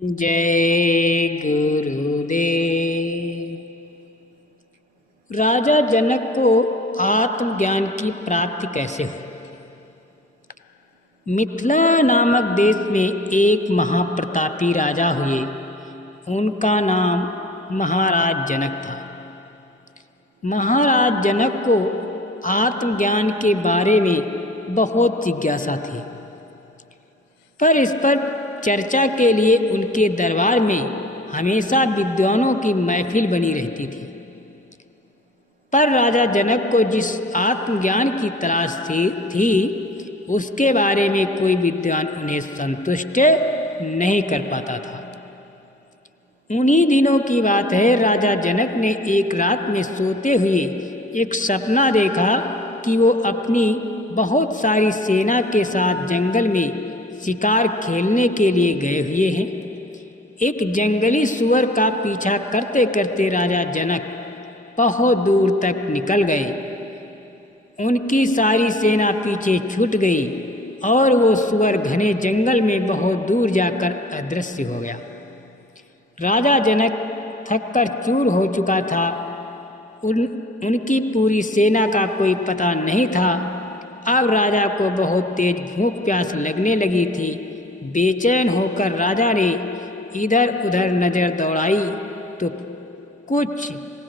जय गुरुदेव। राजा जनक को आत्मज्ञान की प्राप्ति कैसे हुई? मिथिला नामक देश में एक महाप्रतापी राजा हुए। उनका नाम महाराज जनक था। महाराज जनक को आत्मज्ञान के बारे में बहुत जिज्ञासा थी, पर इस पर चर्चा के लिए उनके दरबार में हमेशा विद्वानों की महफिल बनी रहती थी। पर राजा जनक को जिस आत्मज्ञान की तलाश थी उसके बारे में कोई विद्वान उन्हें संतुष्ट नहीं कर पाता था। उन्हीं दिनों की बात है, राजा जनक ने एक रात में सोते हुए एक सपना देखा कि वो अपनी बहुत सारी सेना के साथ जंगल में शिकार खेलने के लिए गए हुए हैं। एक जंगली सुअर का पीछा करते करते राजा जनक बहुत दूर तक निकल गए। उनकी सारी सेना पीछे छूट गई और वो सुअर घने जंगल में बहुत दूर जाकर अदृश्य हो गया। राजा जनक थककर चूर हो चुका था। उनकी पूरी सेना का कोई पता नहीं था। अब राजा को बहुत तेज भूख प्यास लगने लगी थी। बेचैन होकर राजा ने इधर उधर नजर दौड़ाई तो कुछ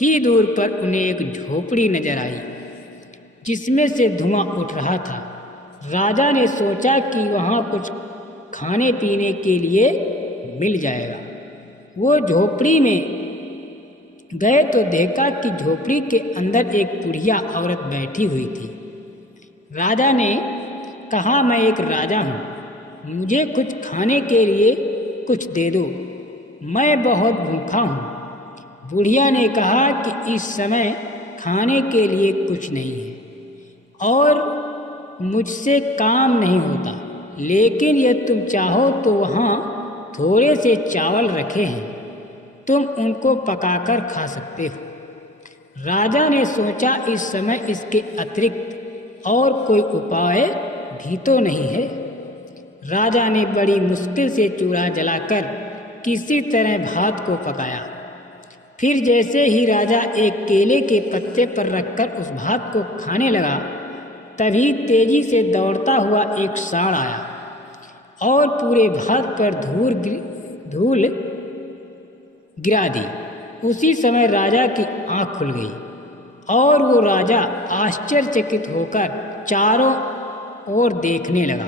ही दूर पर उन्हें एक झोपड़ी नजर आई जिसमें से धुआं उठ रहा था। राजा ने सोचा कि वहाँ कुछ खाने पीने के लिए मिल जाएगा। वो झोपड़ी में गए तो देखा कि झोपड़ी के अंदर एक बुढ़िया औरत बैठी हुई थी। राजा ने कहा, मैं एक राजा हूँ, मुझे कुछ खाने के लिए कुछ दे दो, मैं बहुत भूखा हूँ। बुढ़िया ने कहा कि इस समय खाने के लिए कुछ नहीं है और मुझसे काम नहीं होता, लेकिन यदि तुम चाहो तो वहाँ थोड़े से चावल रखे हैं, तुम उनको पकाकर खा सकते हो। राजा ने सोचा, इस समय इसके अतिरिक्त और कोई उपाय भी तो नहीं है। राजा ने बड़ी मुश्किल से चूल्हा जलाकर किसी तरह भात को पकाया। फिर जैसे ही राजा एक केले के पत्ते पर रखकर उस भात को खाने लगा, तभी तेजी से दौड़ता हुआ एक सांड आया और पूरे भात पर धूल गिरा दी। उसी समय राजा की आंख खुल गई और वो राजा आश्चर्यचकित होकर चारों ओर देखने लगा।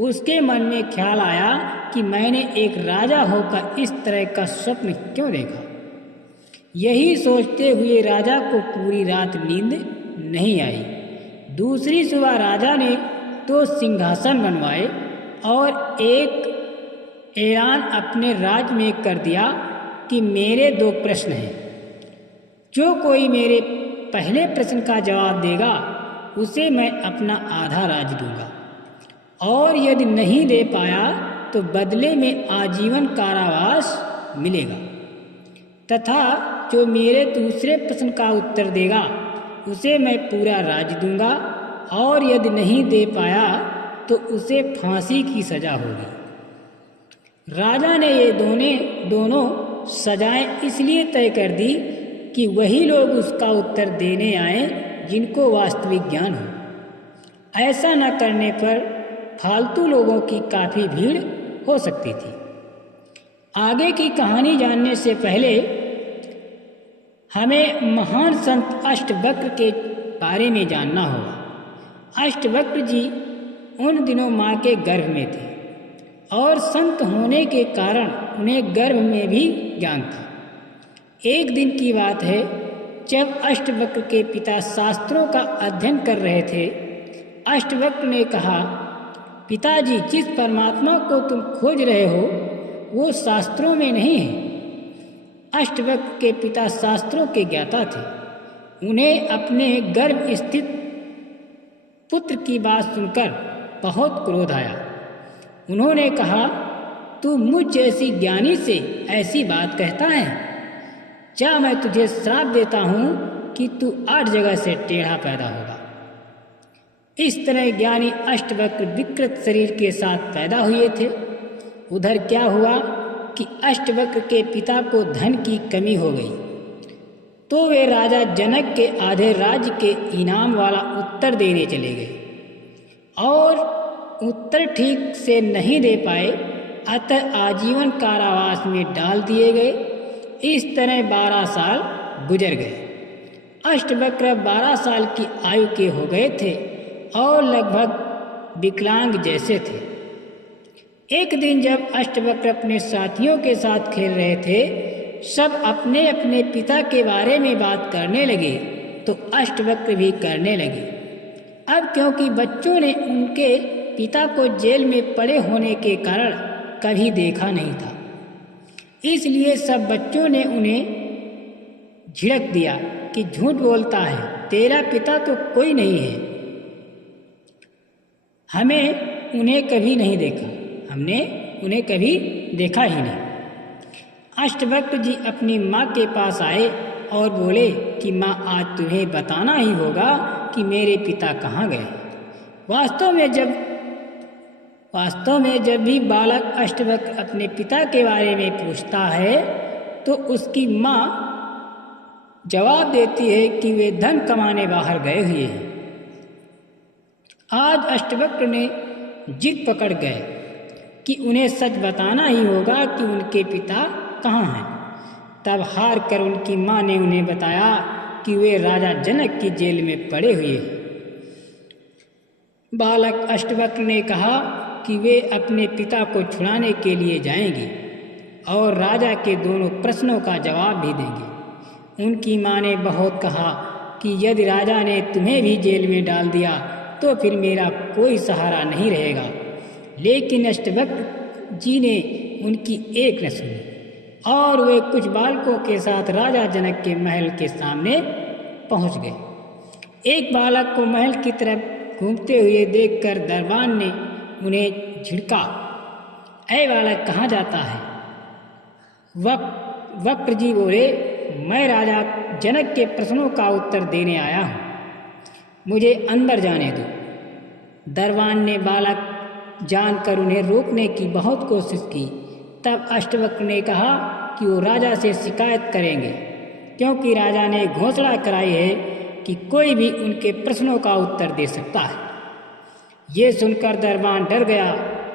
उसके मन में ख्याल आया कि मैंने एक राजा होकर इस तरह का स्वप्न क्यों देखा। यही सोचते हुए राजा को पूरी रात नींद नहीं आई। दूसरी सुबह राजा ने 2 सिंहासन बनवाए और एक ऐलान अपने राज्य में कर दिया कि मेरे 2 प्रश्न हैं। जो कोई मेरे पहले प्रश्न का जवाब देगा उसे मैं अपना आधा राज्य दूंगा, और यदि नहीं दे पाया तो बदले में आजीवन कारावास मिलेगा, तथा जो मेरे दूसरे प्रश्न का उत्तर देगा उसे मैं पूरा राज्य दूंगा, और यदि नहीं दे पाया तो उसे फांसी की सजा होगी। राजा ने ये दोनों सजाएं इसलिए तय कर दी कि वही लोग उसका उत्तर देने आए जिनको वास्तविक ज्ञान हो। ऐसा न करने पर फालतू लोगों की काफ़ी भीड़ हो सकती थी। आगे की कहानी जानने से पहले हमें महान संत अष्टवक्र के बारे में जानना होगा। अष्टवक्र जी उन दिनों माँ के गर्भ में थे और संत होने के कारण उन्हें गर्भ में भी ज्ञान था। एक दिन की बात है, जब अष्टवक्र के पिता शास्त्रों का अध्ययन कर रहे थे। अष्टवक्र ने कहा, पिताजी, जिस परमात्मा को तुम खोज रहे हो वो शास्त्रों में नहीं है। अष्टवक्र के पिता शास्त्रों के ज्ञाता थे। उन्हें अपने गर्भ स्थित पुत्र की बात सुनकर बहुत क्रोध आया। उन्होंने कहा, तू मुझ जैसी ज्ञानी से ऐसी बात कहता है? जा, मैं तुझे श्राप देता हूँ कि तू 8 जगह से टेढ़ा पैदा होगा। इस तरह ज्ञानी अष्टवक्र विकृत शरीर के साथ पैदा हुए थे। उधर क्या हुआ कि अष्टवक्र के पिता को धन की कमी हो गई, तो वे राजा जनक के आधे राज्य के इनाम वाला उत्तर देने चले गए और उत्तर ठीक से नहीं दे पाए, अतः आजीवन कारावास में डाल दिए गए। इस तरह 12 साल गुजर गए। अष्टवक्र 12 साल की आयु के हो गए थे और लगभग विकलांग जैसे थे। एक दिन जब अष्टवक्र अपने साथियों के साथ खेल रहे थे, सब अपने अपने पिता के बारे में बात करने लगे, तो अष्टवक्र भी करने लगे। अब क्योंकि बच्चों ने उनके पिता को जेल में पड़े होने के कारण कभी देखा नहीं था, इसलिए सब बच्चों ने उन्हें झिड़क दिया कि झूठ बोलता है, तेरा पिता तो कोई नहीं है, हमने उन्हें कभी देखा ही नहीं। अष्टवक्र जी अपनी माँ के पास आए और बोले कि माँ, आज तुम्हें बताना ही होगा कि मेरे पिता कहाँ गए। वास्तव में जब भी बालक अष्टवक्र अपने पिता के बारे में पूछता है तो उसकी माँ जवाब देती है कि वे धन कमाने बाहर गए हुए हैं। आज अष्टवक्र ने जिद पकड़ गए कि उन्हें सच बताना ही होगा कि उनके पिता कहाँ हैं। तब हार कर उनकी माँ ने उन्हें बताया कि वे राजा जनक की जेल में पड़े हुए हैं। बालक अष्टवक्र ने कहा कि वे अपने पिता को छुड़ाने के लिए जाएंगे और राजा के दोनों प्रश्नों का जवाब भी देंगे। उनकी माँ ने बहुत कहा कि यदि राजा ने तुम्हें भी जेल में डाल दिया तो फिर मेरा कोई सहारा नहीं रहेगा। लेकिन अष्टवक्र जी ने उनकी एक न सुनी और वे कुछ बालकों के साथ राजा जनक के महल के सामने पहुंच गए। एक बालक को महल की तरफ घूमते हुए देखकर दरबान ने उन्हें झिड़का, ऐ बालक, कहाँ जाता है? वक्र जी बोले, मैं राजा जनक के प्रश्नों का उत्तर देने आया हूँ, मुझे अंदर जाने दो। दरबान ने बालक जानकर उन्हें रोकने की बहुत कोशिश की। तब अष्टवक्र ने कहा कि वो राजा से शिकायत करेंगे, क्योंकि राजा ने घोषणा कराई है कि कोई भी उनके प्रश्नों का उत्तर दे सकता है। ये सुनकर दरबान डर गया।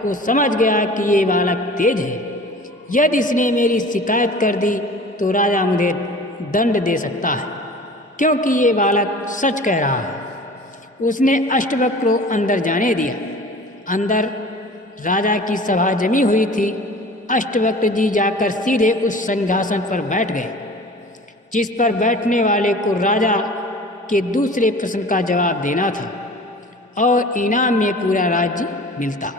वो समझ गया कि ये बालक तेज है, यदि इसने मेरी शिकायत कर दी तो राजा मुझे दंड दे सकता है, क्योंकि ये बालक सच कह रहा है। उसने अष्टवक्र को अंदर जाने दिया। अंदर राजा की सभा जमी हुई थी। अष्टवक्र जी जाकर सीधे उस सिंहासन पर बैठ गए जिस पर बैठने वाले को राजा के दूसरे प्रश्न का जवाब देना था और इनाम में पूरा राज्य मिलता,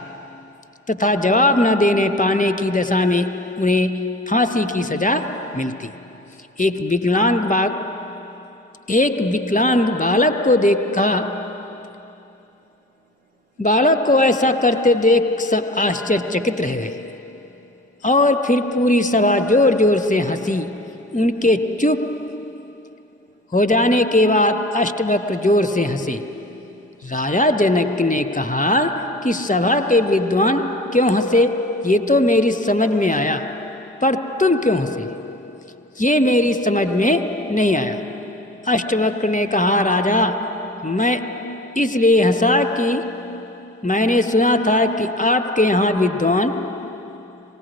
तथा जवाब न देने पाने की दशा में उन्हें फांसी की सजा मिलती। एक विकलांग बालक को देखा। बालक को ऐसा करते देख सब आश्चर्यचकित रह गए और फिर पूरी सभा जोर जोर से हंसी। उनके चुप हो जाने के बाद अष्टवक्र जोर से हंसे। राजा जनक ने कहा कि सभा के विद्वान क्यों हंसे ये तो मेरी समझ में आया, पर तुम क्यों हंसे ये मेरी समझ में नहीं आया। अष्टवक्र ने कहा, राजा, मैं इसलिए हंसा कि मैंने सुना था कि आपके यहाँ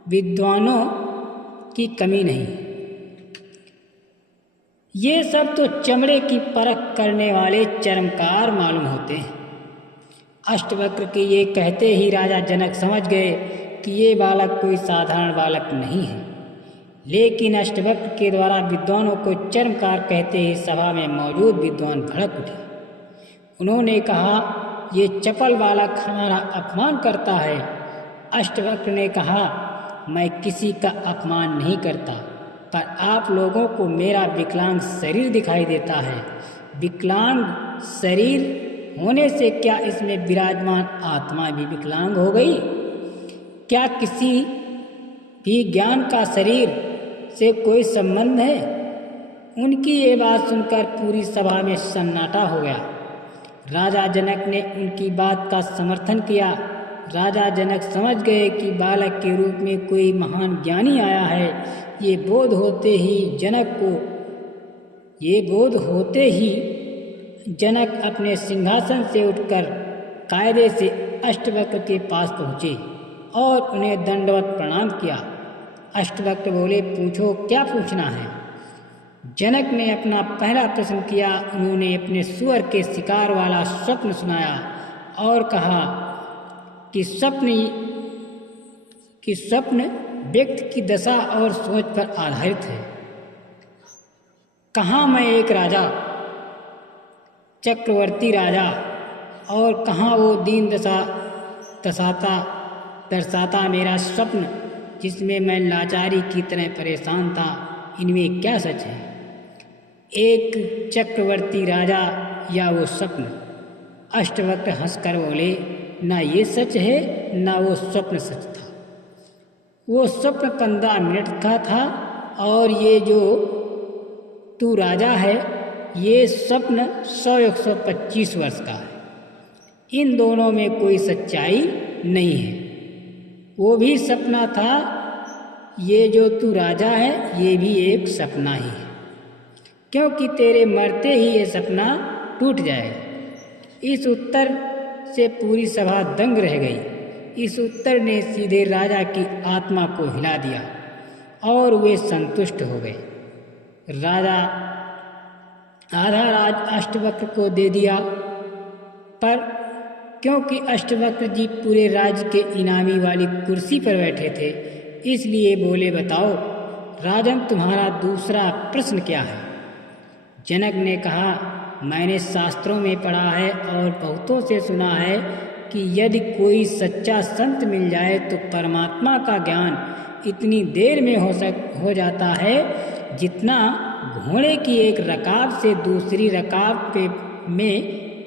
विद्वानों की कमी नहीं। ये सब तो चमड़े की परख करने वाले चर्मकार मालूम होते हैं। अष्टवक्र के ये कहते ही राजा जनक समझ गए कि ये बालक कोई साधारण बालक नहीं है। लेकिन अष्टवक्र के द्वारा विद्वानों को चर्मकार कहते ही सभा में मौजूद विद्वान भड़क उठे। उन्होंने कहा, ये चपल बालक हमारा अपमान करता है। अष्टवक्र ने कहा, मैं किसी का अपमान नहीं करता, पर आप लोगों को मेरा विकलांग शरीर दिखाई देता है। विकलांग शरीर होने से क्या इसमें विराजमान आत्मा भी विकलांग हो गई? क्या किसी भी ज्ञान का शरीर से कोई संबंध है? उनकी ये बात सुनकर पूरी सभा में सन्नाटा हो गया। राजा जनक ने उनकी बात का समर्थन किया राजा जनक समझ गए कि बालक के रूप में कोई महान ज्ञानी आया है। ये बोध होते ही जनक अपने सिंहासन से उठकर कायदे से अष्टवक्र के पास पहुँचे और उन्हें दंडवत प्रणाम किया। अष्टवक्र बोले, पूछो, क्या पूछना है? जनक ने अपना पहला प्रश्न किया। उन्होंने अपने सुअर के शिकार वाला स्वप्न सुनाया और कहा कि स्वप्न व्यक्ति की दशा और सोच पर आधारित है। कहाँ मैं एक राजा, चक्रवर्ती राजा, और कहाँ वो दीन दर्शाता मेरा स्वप्न जिसमें मैं लाचारी की तरह परेशान था। इनमें क्या सच है? एक चक्रवर्ती राजा या वो स्वप्न? अष्टवक्र हंसकर बोले, ना ये सच है ना वो स्वप्न सच था। वो स्वप्न 15 मिनट का था और ये जो तू राजा है ये स्वप्न 100-125 वर्ष का है। इन दोनों में कोई सच्चाई नहीं है। वो भी सपना था, ये जो तू राजा है ये भी एक सपना ही है, क्योंकि तेरे मरते ही ये सपना टूट जाएगा। इस उत्तर से पूरी सभा दंग रह गई। इस उत्तर ने सीधे राजा की आत्मा को हिला दिया और वे संतुष्ट हो गए। राजा आधा राज अष्टवक्र को दे दिया, पर क्योंकि अष्टवक्र जी पूरे राज्य के इनामी वाली कुर्सी पर बैठे थे, इसलिए बोले, बताओ राजन, तुम्हारा दूसरा प्रश्न क्या है? जनक ने कहा, मैंने शास्त्रों में पढ़ा है और बहुतों से सुना है कि यदि कोई सच्चा संत मिल जाए तो परमात्मा का ज्ञान इतनी देर में हो जाता है जितना घोड़े की एक रकाब से दूसरी रकाब में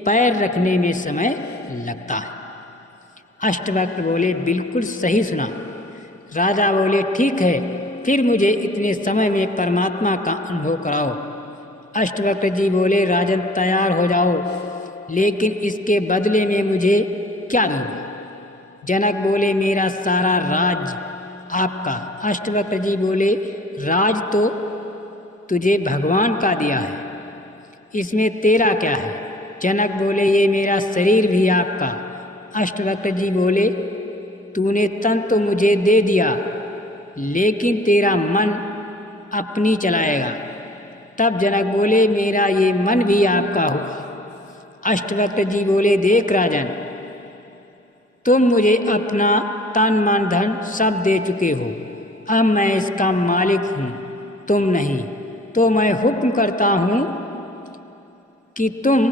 पैर रखने में समय लगता है। अष्टवक्र बोले, बिल्कुल सही सुना। राजा बोले, ठीक है, फिर मुझे इतने समय में परमात्मा का अनुभव कराओ। अष्टवक्र जी बोले, राजन तैयार हो जाओ, लेकिन इसके बदले में मुझे क्या दोगे? जनक बोले, मेरा सारा राज आपका। अष्टवक्र जी बोले, राज तो तुझे भगवान का दिया है, इसमें तेरा क्या है? जनक बोले, ये मेरा शरीर भी आपका। अष्टवक्र जी बोले, तूने तन तो मुझे दे दिया, लेकिन तेरा मन अपनी चलाएगा। तब जनक बोले, मेरा ये मन भी आपका होगा। अष्टवक्र जी बोले, देख राजन, तुम मुझे अपना तन मन धन सब दे चुके हो, अब मैं इसका मालिक हूँ, तुम नहीं। तो मैं हुक्म करता हूँ कि तुम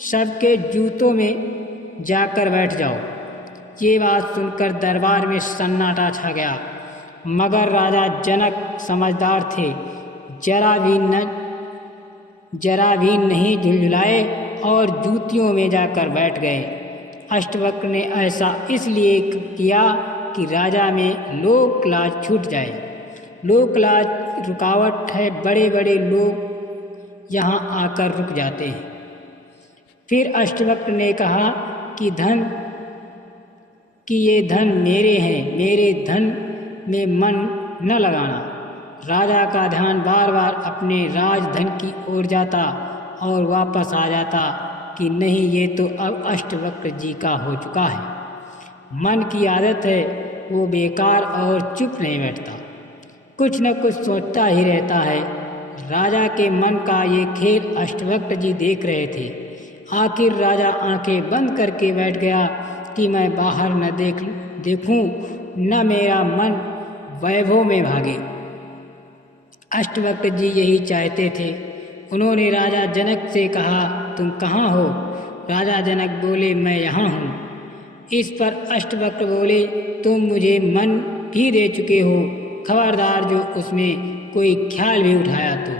सबके जूतों में जाकर बैठ जाओ। ये बात सुनकर दरबार में सन्नाटा छा गया, मगर राजा जनक समझदार थे, जरा भी नहीं झुलझुलाए और जूतियों में जाकर बैठ गए। अष्टवक्र ने ऐसा इसलिए किया कि राजा में लोक लाज छूट जाए। लोक लाज रुकावट है, बड़े बड़े लोग यहाँ आकर रुक जाते हैं। फिर अष्टवक्र ने कहा कि ये धन मेरे हैं, मेरे धन में मन न लगाना। राजा का ध्यान बार बार अपने राजधन की ओर जाता और वापस आ जाता कि नहीं, ये तो अब अष्टवक्र जी का हो चुका है। मन की आदत है, वो बेकार और चुप नहीं बैठता, कुछ न कुछ सोचता ही रहता है। राजा के मन का ये खेल अष्टवक्र जी देख रहे थे। आखिर राजा आंखें बंद करके बैठ गया कि मैं बाहर न देखूं, न मेरा मन वैभव में भागे। अष्टवक्र जी यही चाहते थे। उन्होंने राजा जनक से कहा, तुम कहाँ हो? राजा जनक बोले, मैं यहाँ हूँ। इस पर अष्टवक्र बोले, तुम मुझे मन भी दे चुके हो, खबरदार जो उसमें कोई ख्याल भी उठाया तो।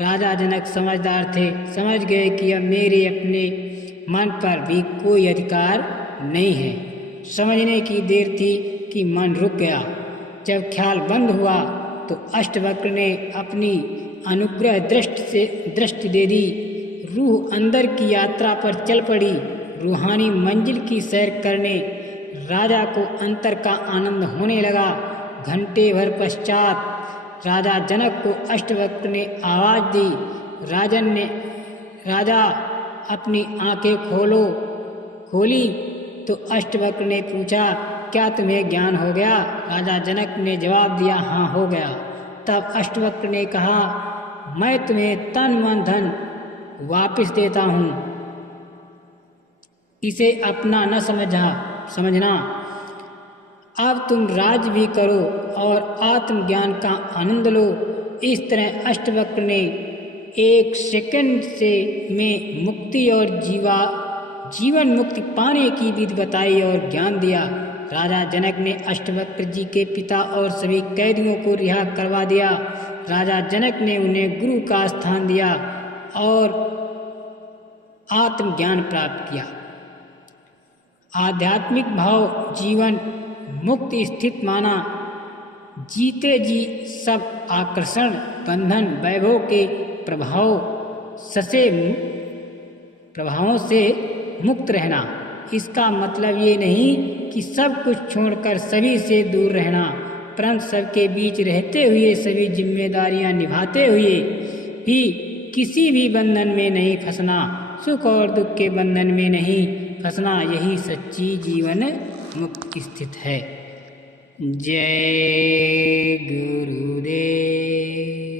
राजा जनक समझदार थे, समझ गए कि अब मेरे अपने मन पर भी कोई अधिकार नहीं है। समझने की देर थी कि मन रुक गया। जब ख्याल बंद हुआ तो अष्टवक्र ने अपनी अनुग्रह दृष्टि दे दी। रूह अंदर की यात्रा पर चल पड़ी। रूहानी मंजिल की सैर करने राजा को अंतर का आनंद होने लगा। घंटे भर पश्चात राजा जनक को अष्टवक्र ने आवाज दी। राजा अपनी आंखें खोली तो अष्टवक्र ने पूछा, क्या तुम्हें ज्ञान हो गया? राजा जनक ने जवाब दिया, हाँ हो गया। तब अष्टवक्र ने कहा, मैं तुम्हें तन मन धन वापस देता हूँ, इसे अपना न समझना। अब तुम राज भी करो और आत्मज्ञान का आनंद लो। इस तरह अष्टवक्र ने 1 सेकंड में मुक्ति और जीवन मुक्ति पाने की विधि बताई और ज्ञान दिया। राजा जनक ने अष्टवक्र जी के पिता और सभी कैदियों को रिहा करवा दिया। राजा जनक ने उन्हें गुरु का स्थान दिया और आत्मज्ञान प्राप्त किया। आध्यात्मिक भाव जीवन मुक्त स्थित माना। जीते जी सब आकर्षण बंधन वैभव के प्रभावों से मुक्त रहना। इसका मतलब ये नहीं कि सब कुछ छोड़कर सभी से दूर रहना, परंतु सबके बीच रहते हुए सभी जिम्मेदारियां निभाते हुए भी किसी भी बंधन में नहीं फंसना, सुख और दुख के बंधन में नहीं फंसना, यही सच्ची जीवन मुक्त स्थित है। जय गुरुदेव।